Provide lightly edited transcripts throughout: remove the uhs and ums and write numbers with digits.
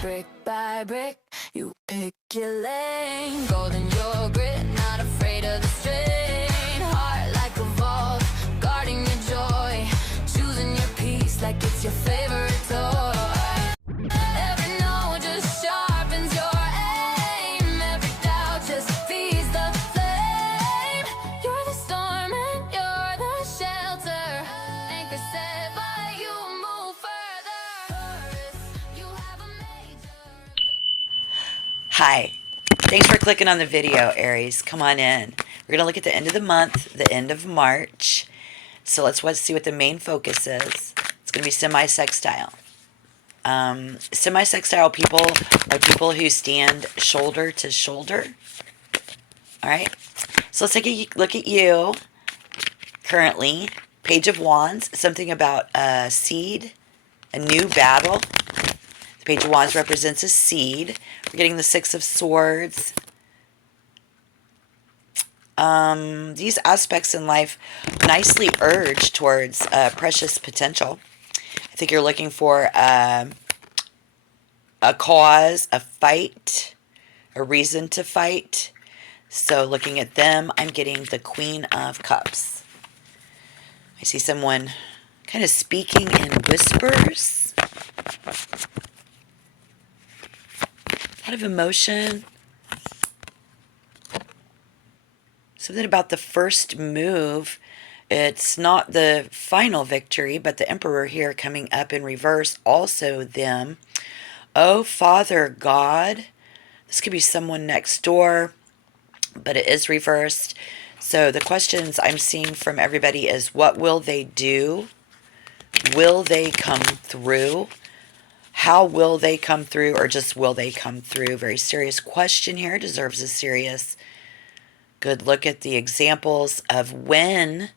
Brick by brick, you pick your lane. Golden yogurt, not afraid of the strain. Heart like a vault, guarding your joy. Choosing your peace like it's your favorite toy. Every no just sharpens your aim. Every doubt just feeds the flame. You're the storm and you're the shelter. Anchor set by you, move further. You have a major. Hi. Thanks for clicking on the video, Aries. Come on in. We're going to look at the end of the month, the end of March. So let's see what the main focus is. It's going to be semi-sextile. Semi-sextile people are people who stand shoulder to shoulder. All right. So let's take a look at you currently. Page of Wands, something about a seed, a new battle. The Page of Wands represents a seed. We're getting the Six of Swords. These aspects in life nicely urge towards precious potential. I think you're looking for a cause, a fight, a reason to fight. So looking at them, I'm getting the Queen of Cups. I see someone kind of speaking in whispers. A lot of emotion. Something about the first move. It's not the final victory, but the Emperor here coming up in reverse. Also them. Oh, Father God. This could be someone next door, but it is reversed. So the questions I'm seeing from everybody is, what will they do? Will they come through? How will they come through, or just will they come through? Very serious question here. Deserves a serious good look at the examples of when.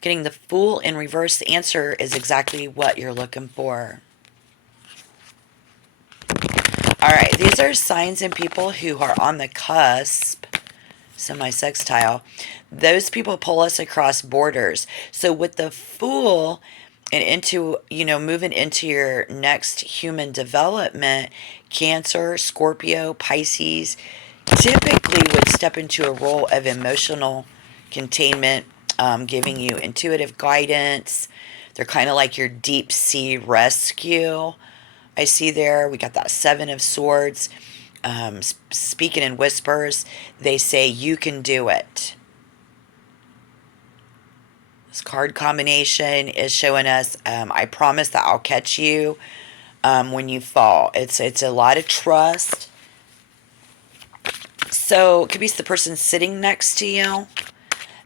Getting the Fool in reverse. The answer is exactly what you're looking for. All right, these are signs in people who are on the cusp, semi-sextile. Those people pull us across borders. So with the Fool and into, moving into your next human development, Cancer, Scorpio, Pisces typically would step into a role of emotional containment, giving you intuitive guidance. They're kind of like your deep sea rescue. I see there, we got that Seven of Swords. Speaking in whispers, they say, you can do it. This card combination is showing us, I promise that I'll catch you when you fall. It's a lot of trust. So it could be the person sitting next to you.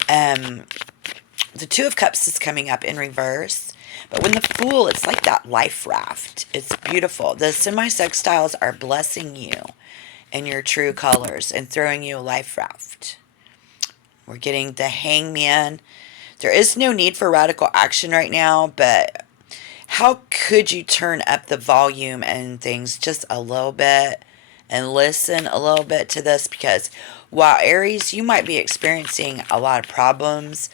The Two of Cups is coming up in reverse. But when the Fool, it's like that life raft. It's beautiful. The semi-sextiles are blessing you in your true colors and throwing you a life raft. We're getting the Hangman. There is no need for radical action right now, but how could you turn up the volume and things just a little bit and listen a little bit to this? Because while Aries, you might be experiencing a lot of problems,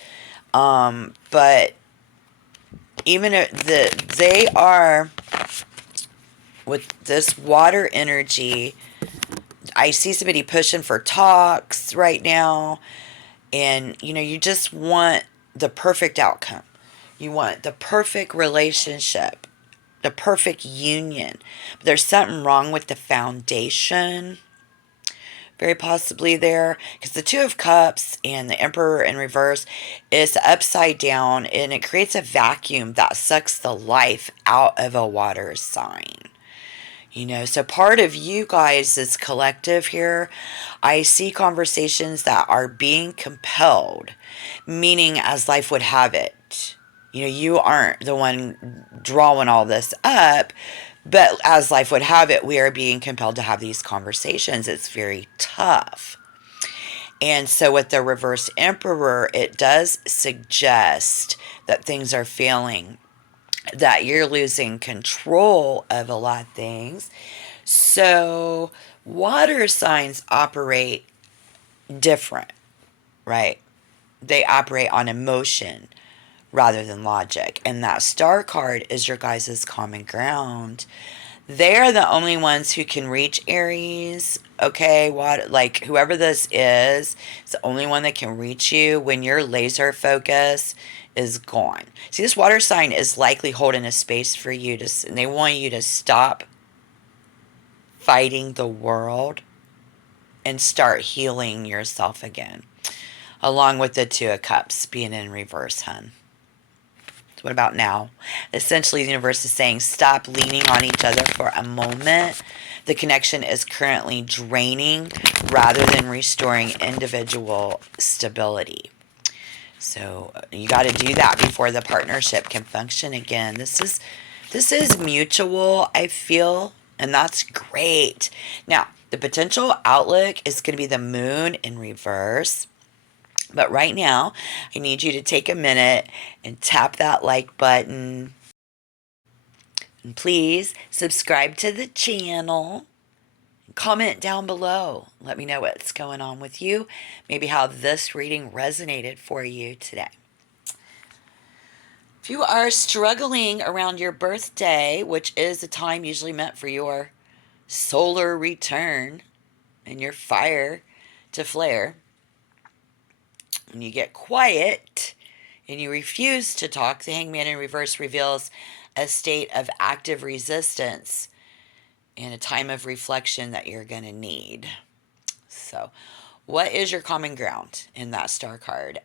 but even they are with this water energy. I see somebody pushing for talks right now, and you just want the perfect outcome. You want the perfect relationship, the perfect union. But there's something wrong with the foundation. Very possibly there, because the Two of Cups and the Emperor in reverse is upside down, and it creates a vacuum that sucks the life out of a water sign. So part of you guys is collective here. I see conversations that are being compelled, meaning as life would have it. You aren't the one drawing all this up, but as life would have it, we are being compelled to have these conversations. It's very tough. And so with the reverse Emperor, it does suggest that things are failing, that you're losing control of a lot of things. So water signs operate different, right? They operate on emotion rather than logic. And that Star card is your guys' common ground. They're the only ones who can reach Aries. Okay, what, like whoever this is the only one that can reach you when your laser focus is gone. See, this water sign is likely holding a space for you to, and they want you to stop fighting the world and start healing yourself again. Along with the Two of Cups being in reverse, hun. So what about now? Essentially, the universe is saying stop leaning on each other for a moment. The connection is currently draining rather than restoring individual stability. So you got to do that before the partnership can function again. This is mutual, I feel, and that's great. Now, the potential outlook is going to be the moon in reverse. But right now, I need you to take a minute and tap that like button. And please subscribe to the channel. Comment down below. Let me know what's going on with you. Maybe how this reading resonated for you today. If you are struggling around your birthday, which is a time usually meant for your solar return and your fire to flare, and you get quiet and you refuse to talk, the Hangman in reverse reveals a state of active resistance and a time of reflection that you're going to need. So, what is your common ground in that star card?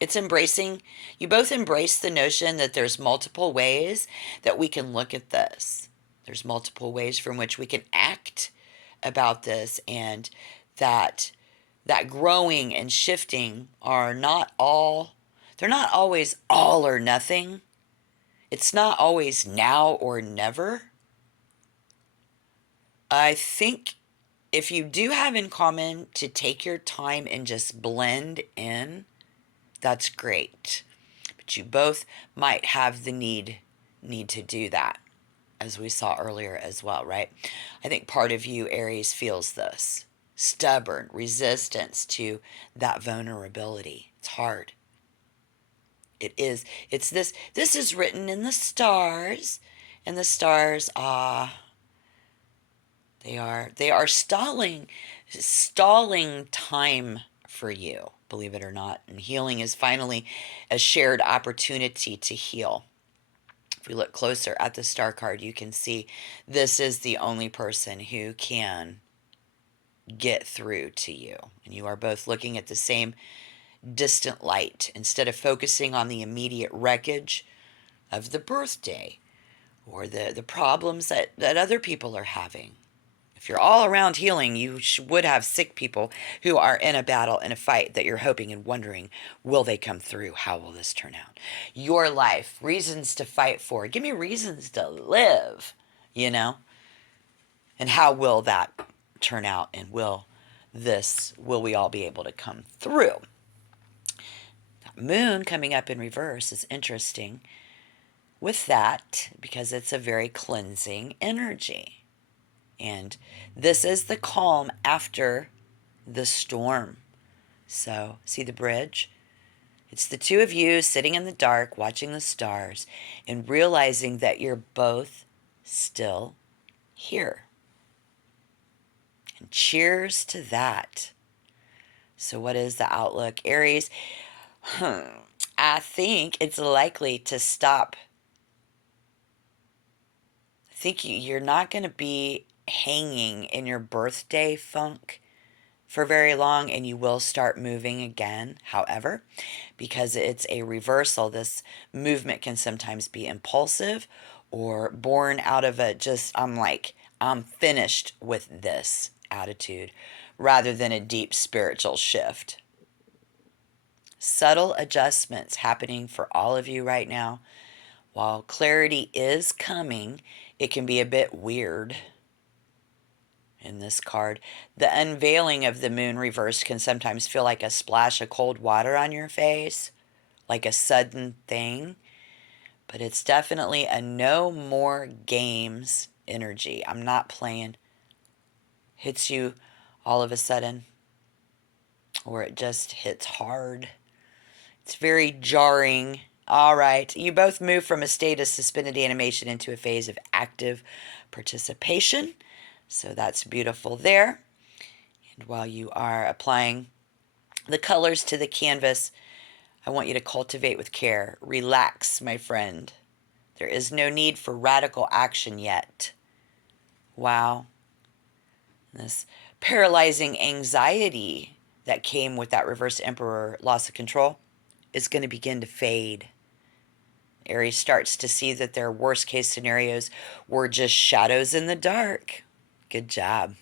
It's embracing, you both embrace the notion that there's multiple ways that we can look at this. There's multiple ways from which we can act about this, and that growing and shifting are not all, they're not always all or nothing. It's not always now or never. I think if you do have in common to take your time and just blend in, that's great. But you both might have the need to do that, as we saw earlier as well, right? I think part of you, Aries, feels this stubborn resistance to that vulnerability. It's hard. It is. It's this is written in the stars, and the stars they are stalling time for you, believe it or not. And healing is finally a shared opportunity to heal. If we look closer at the star card, you can see this is the only person who can get through to you. And you are both looking at the same distant light instead of focusing on the immediate wreckage of the birthday or the problems that other people are having. If you're all around healing, you would have sick people who are in a battle, in a fight that you're hoping and wondering, will they come through? How will this turn out? Your life, reasons to fight for. Give me reasons to live, you know? And how will that turn out? And will we all be able to come through? That moon coming up in reverse is interesting with that because it's a very cleansing energy. And this is the calm after the storm. So, see the bridge? It's the two of you sitting in the dark, watching the stars, and realizing that you're both still here. And cheers to that. So, what is the outlook? Aries, I think it's likely to stop. I think you're not going to be hanging in your birthday funk for very long, and you will start moving again. However, because it's a reversal, this movement can sometimes be impulsive or born out of I'm finished with this attitude rather than a deep spiritual shift. Subtle adjustments happening for all of you right now. While clarity is coming, it can be a bit weird. In this card, the unveiling of the moon reverse can sometimes feel like a splash of cold water on your face, like a sudden thing, but it's definitely a no more games energy. I'm not playing. Hits you all of a sudden, or it just hits hard. It's very jarring. All right, you both move from a state of suspended animation into a phase of active participation. So that's beautiful there. And while you are applying the colors to the canvas, I want you to cultivate with care. Relax, my friend. There is no need for radical action yet. Wow. This paralyzing anxiety that came with that reverse emperor loss of control is going to begin to fade. Aries starts to see that their worst case scenarios were just shadows in the dark. Good job.